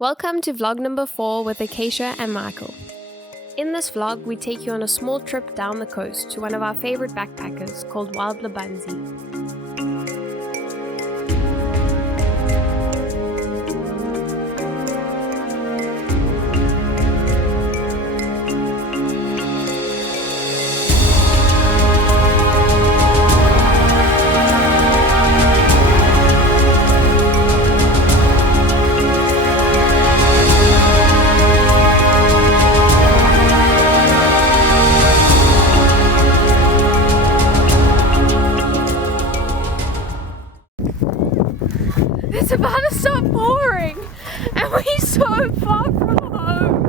Welcome to vlog number 4 with Acacia and Michael. In this vlog, we take you on a small trip down the coast to one of our favorite backpackers called Wild Lubanzi. It's about to start pouring and we're so far from home.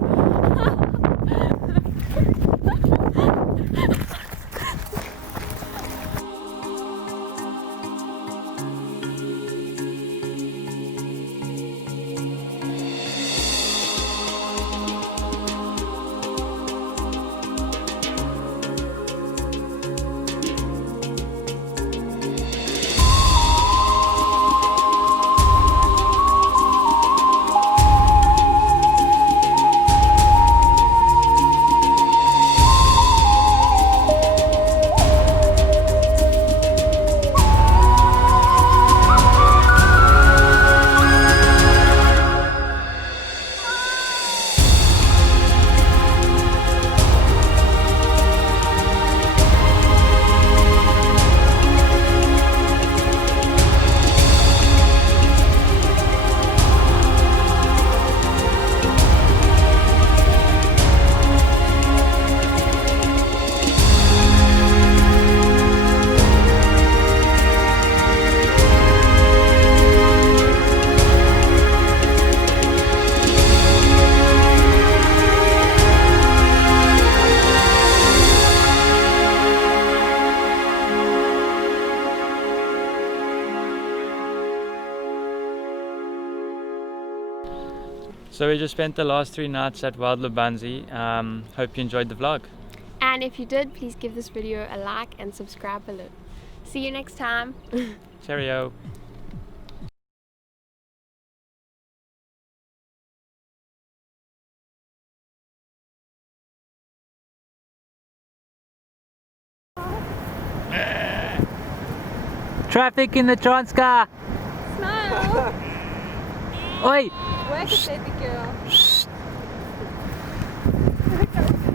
So we just spent the last 3 nights at Wild Lubanzi. Hope you enjoyed the vlog. And if you did, please give this video a like and subscribe below. See you next time. Cheerio. Traffic in the Transcar. Smile. Oi! Work it, baby girl.